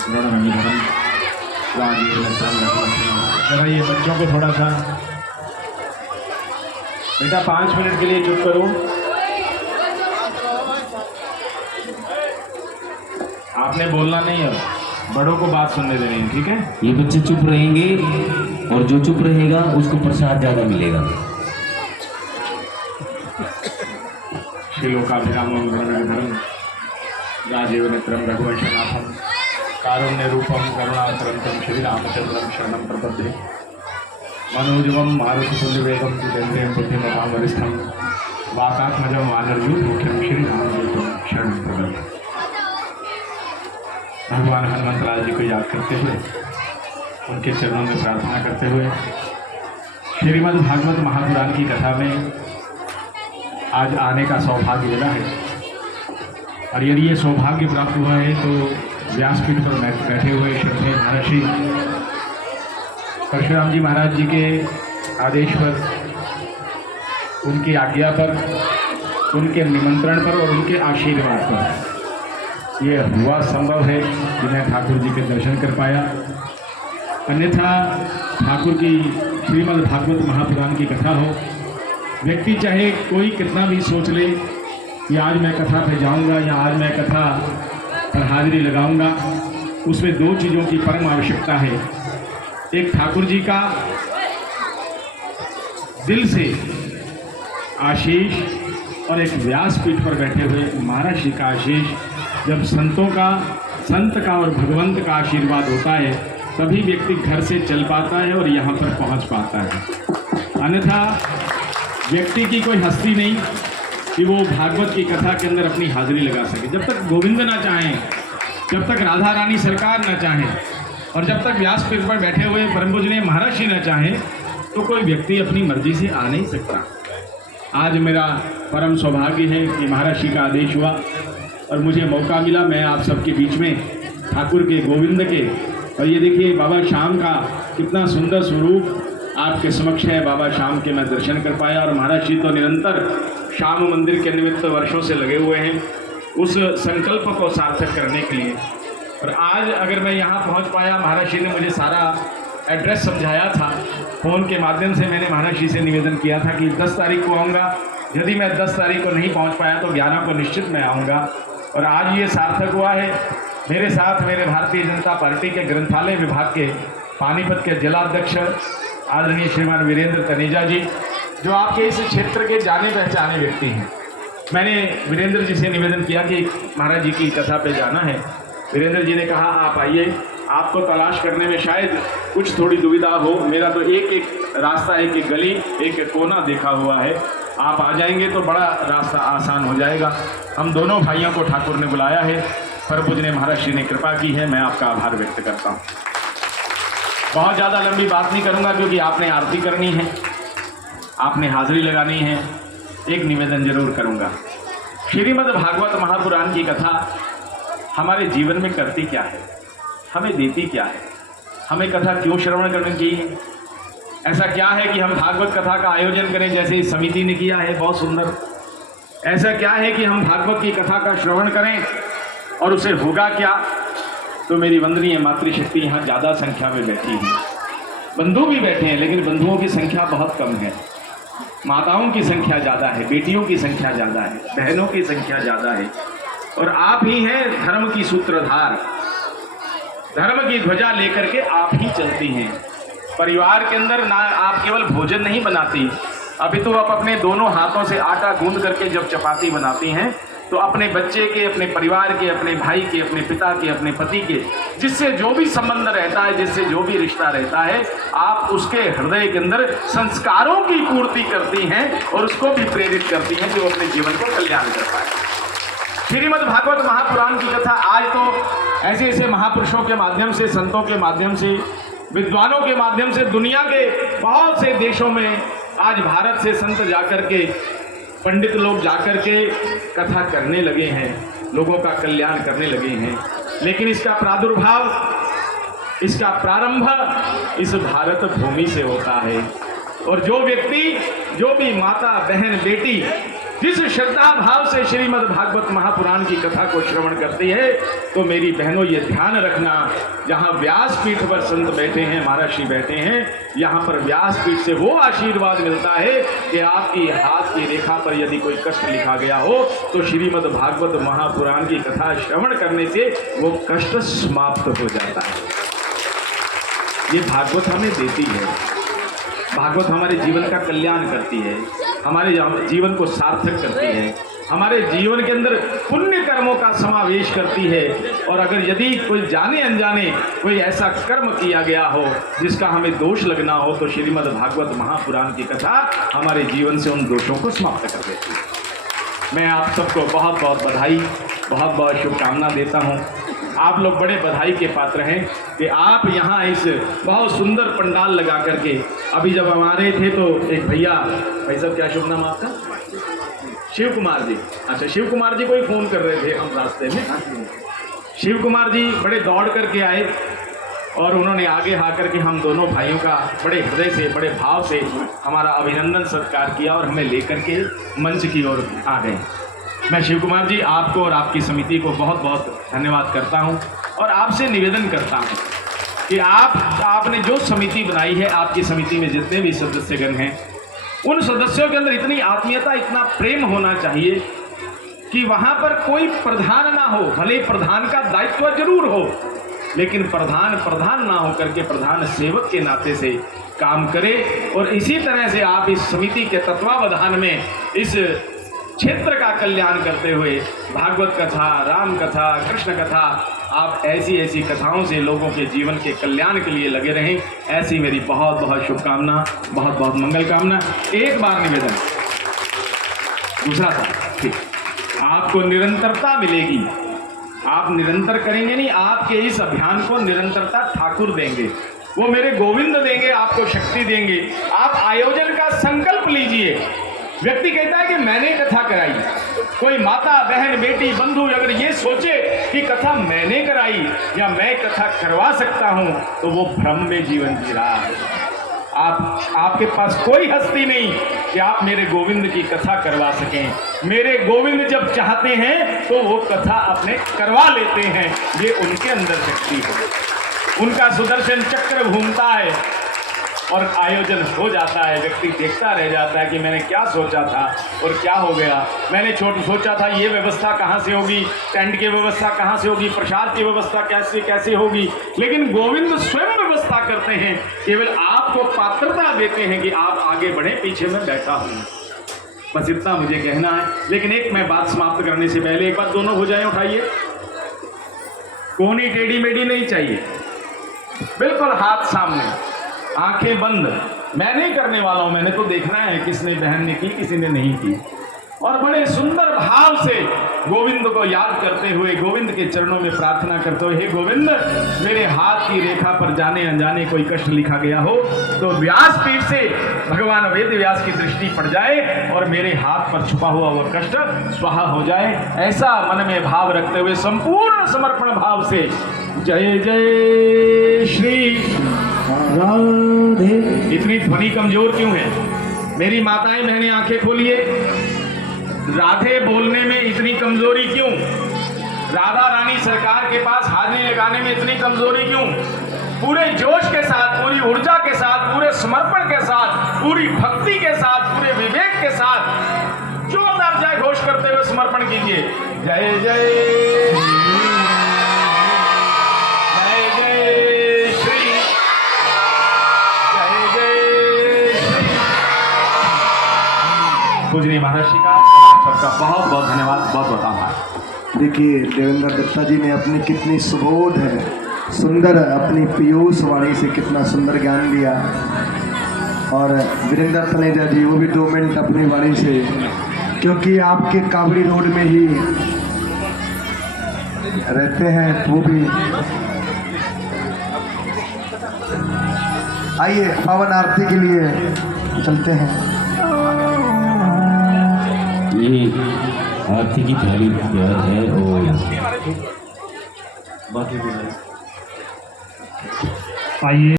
जरा ये बच्चों को थोड़ा सा बेटा 5 मिनट के लिए चुप करो। आपने बोलना नहीं है, बड़ों को बात सुनने देनी है, ठीक है? ये बच्चे चुप रहेंगे और जो चुप रहेगा उसको प्रसाद ज्यादा मिलेगा। श्रीलोकाभिरामं धर्म राजीव नेत्रम रघुवंशनाथम कारुण्य रूपम करुणातरंतम श्री रामचंद्रम शरणं प्रपद्ये मनोजवम मारुततुल्यवेगम जितेन्द्रियं बुद्धिमतां वरिष्ठं वातात्मजं वानरयूथं मुख्यं श्री रामदूतं शरणं प्रपद्ये। भगवान हनुमंतलाल जी को याद करते हुए, उनके चरणों में प्रार्थना करते हुए श्रीमद् भागवत महापुराण की कथा में आज आने का सौभाग्य मिला है। और यदि ये सौभाग्य प्राप्त हुआ है तो व्यासपीठ पर बैठे हुए श्रद्धेय महर्षि परशुराम जी महाराज जी के आदेश पर, उनकी आज्ञा पर, उनके निमंत्रण पर और उनके आशीर्वाद पर ये हुआ संभव है कि मैं ठाकुर जी के दर्शन कर पाया। अन्यथा ठाकुर की श्रीमद् भागवत महापुराण की कथा हो, व्यक्ति चाहे कोई कितना भी सोच ले कि आज मैं कथा पे जाऊंगा या आज मैं कथा पर हाजिरी लगाऊंगा, उसमें 2 चीज़ों की परम आवश्यकता है। एक ठाकुर जी का दिल से आशीष और एक व्यासपीठ पर बैठे हुए महर्षि का आशीष। जब संत का और भगवंत का आशीर्वाद होता है तभी व्यक्ति घर से चल पाता है और यहाँ पर पहुँच पाता है। अन्यथा व्यक्ति की कोई हस्ती नहीं कि वो भागवत की कथा के अंदर अपनी हाजिरी लगा सके। जब तक गोविंद ना चाहें, जब तक राधा रानी सरकार ना चाहें और जब तक व्यासपीठ पर बैठे हुए परम पूजनीय महर्षि न चाहें तो कोई व्यक्ति अपनी मर्जी से आ नहीं सकता। आज मेरा परम सौभाग्य है कि महर्षि का आदेश हुआ और मुझे मौका मिला, मैं आप सबके बीच में ठाकुर के गोविंद के, और ये देखिए बाबा श्याम का कितना सुंदर स्वरूप आपके समक्ष है। बाबा श्याम के मैं दर्शन कर पाया और महाराज जी तो निरंतर श्याम मंदिर के निमित्त वर्षों से लगे हुए हैं उस संकल्प को सार्थक करने के लिए। और आज अगर मैं यहाँ पहुँच पाया, महाराज जी ने मुझे सारा एड्रेस समझाया था, फ़ोन के माध्यम से मैंने महाराज जी से निवेदन किया था कि 10 तारीख को आऊँगा। यदि मैं 10 तारीख को नहीं पहुँच पाया तो 11 को निश्चित मैं आऊँगा। और आज ये सार्थक हुआ है। मेरे साथ मेरे भारतीय जनता पार्टी के ग्रंथालय विभाग के पानीपत के जिलाध्यक्ष आदरणीय श्रीमान वीरेंद्र तनेजा जी, जो आपके इस क्षेत्र के जाने पहचाने व्यक्ति हैं। मैंने वीरेंद्र जी से निवेदन किया कि महाराज जी की कथा पे जाना है। वीरेंद्र जी ने कहा आप आइए, आपको तलाश करने में शायद कुछ थोड़ी दुविधा हो, मेरा तो एक रास्ता, एक गली, एक कोना देखा हुआ है, आप आ जाएंगे तो बड़ा रास्ता आसान हो जाएगा। हम दोनों भाइयों को ठाकुर ने बुलाया है, परम पूजनीय महाराज श्री ने कृपा की है, मैं आपका आभार व्यक्त करता हूँ। बहुत ज़्यादा लंबी बात नहीं करूँगा क्योंकि आपने आरती करनी है, आपने हाजिरी लगानी है। एक निवेदन जरूर करूँगा। श्रीमद् भागवत महापुराण की कथा हमारे जीवन में करती क्या है, हमें देती क्या है, हमें कथा क्यों श्रवण करनी चाहिए, ऐसा क्या है कि हम भागवत कथा का आयोजन करें जैसे इस समिति ने किया है, बहुत सुंदर। ऐसा क्या है कि हम भागवत की कथा का श्रवण करें और उसे होगा क्या। तो मेरी वंदनीय मातृशक्ति यहाँ ज़्यादा संख्या में बैठी है, बंधु भी बैठे हैं लेकिन बंधुओं की संख्या बहुत कम है, माताओं की संख्या ज़्यादा है, बेटियों की संख्या ज़्यादा है, बहनों की संख्या ज़्यादा है। और आप ही हैं धर्म की सूत्रधार, धर्म की ध्वजा लेकर के आप ही चलती हैं। परिवार के अंदर ना आप केवल भोजन नहीं बनाती, अभी तो आप अपने दोनों हाथों से आटा गूंद करके जब चपाती बनाती हैं तो अपने बच्चे के, अपने परिवार के, अपने भाई के, अपने पिता के, अपने पति के, जिससे जो भी संबंध रहता है, जिससे जो भी रिश्ता रहता है, आप उसके हृदय के अंदर संस्कारों की पूर्ति करती हैं और उसको भी प्रेरित करती हैं कि वो अपने जीवन को कल्याण कर पाए। श्रीमद् भागवत महापुराण की कथा आज तो ऐसे ऐसे महापुरुषों के माध्यम से, संतों के माध्यम से, विद्वानों के माध्यम से दुनिया के बहुत से देशों में आज भारत से संत जाकर के, पंडित लोग जाकर के कथा करने लगे हैं, लोगों का कल्याण करने लगे हैं। लेकिन इसका प्रादुर्भाव, इसका प्रारंभ इस भारत भूमि से होता है। और जो व्यक्ति, जो भी माता, बहन, बेटी जिस श्रद्धा भाव से श्रीमद् भागवत महापुराण की कथा को श्रवण करती है, तो मेरी बहनों ये ध्यान रखना, जहाँ व्यासपीठ पर संत बैठे हैं, महर्षि बैठे हैं, यहाँ पर व्यासपीठ से वो आशीर्वाद मिलता है कि आपकी हाथ की रेखा पर यदि कोई कष्ट लिखा गया हो तो श्रीमद् भागवत महापुराण की कथा श्रवण करने से वो कष्ट समाप्त हो जाता है। ये भागवत हमें देती है। भागवत हमारे जीवन का कल्याण करती है, हमारे जीवन को सार्थक करती है, हमारे जीवन के अंदर पुण्य कर्मों का समावेश करती है। और अगर यदि कोई जाने अनजाने कोई ऐसा कर्म किया गया हो जिसका हमें दोष लगना हो, तो श्रीमद् भागवत महापुराण की कथा हमारे जीवन से उन दोषों को समाप्त कर देती है। मैं आप सबको बहुत बहुत बधाई, बहुत बहुत शुभकामना देता हूँ। आप लोग बड़े बधाई के पात्र हैं कि आप यहाँ इस बहुत सुंदर पंडाल लगा करके, अभी जब हम आ रहे थे तो एक भैया, भाई साहब क्या शुभ नाम आपका? शिव कुमार जी। अच्छा, शिव कुमार जी को ही फ़ोन कर रहे थे हम रास्ते में। शिव कुमार जी बड़े दौड़ करके आए और उन्होंने आगे आकर के हम दोनों भाइयों का बड़े हृदय से, बड़े भाव से हमारा अभिनंदन सत्कार किया और हमें लेकर के मंच की ओर आ गए। मैं शिव कुमार जी आपको और आपकी समिति को बहुत बहुत धन्यवाद करता हूं और आपसे निवेदन करता हूं कि आपने जो समिति बनाई है, आपकी समिति में जितने भी सदस्यगण हैं, उन सदस्यों के अंदर इतनी आत्मीयता, इतना प्रेम होना चाहिए कि वहाँ पर कोई प्रधान ना हो। भले प्रधान का दायित्व जरूर हो, लेकिन प्रधान ना हो करके प्रधान सेवक के नाते से काम करे। और इसी तरह से आप इस समिति के तत्वावधान में इस क्षेत्र का कल्याण करते हुए भागवत कथा, राम कथा, कृष्ण कथा, आप ऐसी ऐसी कथाओं से लोगों के जीवन के कल्याण के लिए लगे रहें, ऐसी मेरी बहुत बहुत शुभकामना, बहुत बहुत मंगल कामना। एक बार निवेदन, दूसरा था, ठीक, आपको निरंतरता मिलेगी। आप निरंतर करेंगे नहीं, आपके इस अभियान को निरंतरता ठाकुर देंगे, वो मेरे गोविंद देंगे, आपको शक्ति देंगे। आप आयोजन का संकल्प लीजिए। व्यक्ति कहता है कि मैंने कथा कराई, कोई माता, बहन, बेटी, बंधु अगर ये सोचे कि कथा मैंने कराई या मैं कथा करवा सकता हूं, तो वो भ्रम में जीवन जी रहा है। आपके पास कोई हस्ती नहीं कि आप मेरे गोविंद की कथा करवा सकें। मेरे गोविंद जब चाहते हैं तो वो कथा अपने करवा लेते हैं। ये उनके अंदर शक्ति है, उनका सुदर्शन चक्र घूमता है और आयोजन हो जाता है। व्यक्ति देखता रह जाता है कि मैंने क्या सोचा था और क्या हो गया। मैंने सोचा था ये व्यवस्था कहाँ से होगी, टेंट की व्यवस्था कहाँ से होगी, प्रसाद की व्यवस्था कैसे होगी, लेकिन गोविंद स्वयं व्यवस्था करते हैं। केवल आपको पात्रता देते हैं कि आप आगे बढ़े, पीछे में बैठा हूँ। बस इतना मुझे कहना है। लेकिन एक मैं बात समाप्त करने से पहले एक बात दोनों भुजाएं उठाइए। कोनी टेढ़ी मेढ़ी नहीं चाहिए, बिल्कुल हाथ सामने, आंखें बंद। मैं नहीं करने वाला हूं, मैंने तो देखना है किसने, बहन ने की, किसी ने नहीं की। और बड़े सुंदर भाव से गोविंद को याद करते हुए, गोविंद के चरणों में प्रार्थना करते हुए, हे गोविंद, मेरे हाथ की रेखा पर जाने अनजाने कोई कष्ट लिखा गया हो तो व्यासपीठ से भगवान वेद व्यास की दृष्टि पड़ जाए और मेरे हाथ पर छुपा हुआ वो कष्ट स्वाहा हो जाए। ऐसा मन में भाव रखते हुए संपूर्ण समर्पण भाव से जय जय श्री राधे। इतनी ध्वनि कमजोर क्यों है? मेरी माताएं बहनें आंखें खोलिए। राधे बोलने में इतनी कमजोरी क्यों? राधा रानी सरकार के पास हाजिरी लगाने में इतनी कमजोरी क्यों? पूरे जोश के साथ, पूरी ऊर्जा के साथ, पूरे समर्पण के साथ, पूरी भक्ति के साथ, पूरे विवेक के साथ जोरदार जय घोष करते हुए समर्पण कीजिए। जय जय पूजनीय महर्षि का सबका बहुत बहुत धन्यवाद, बहुत बहुत आभार। देखिए देवेंद्र दत्ता जी ने अपनी कितनी सुबोध है, सुंदर अपनी पीयूष वाणी से कितना सुंदर ज्ञान दिया। और वीरेंद्र तनेजा जी वो भी 2 मिनट अपनी वाणी से, क्योंकि आपके कावड़ी रोड में ही रहते हैं, वो भी आइए पावन आरती के लिए चलते हैं। ये आरती की थाली तैयार है और बाकी आइए।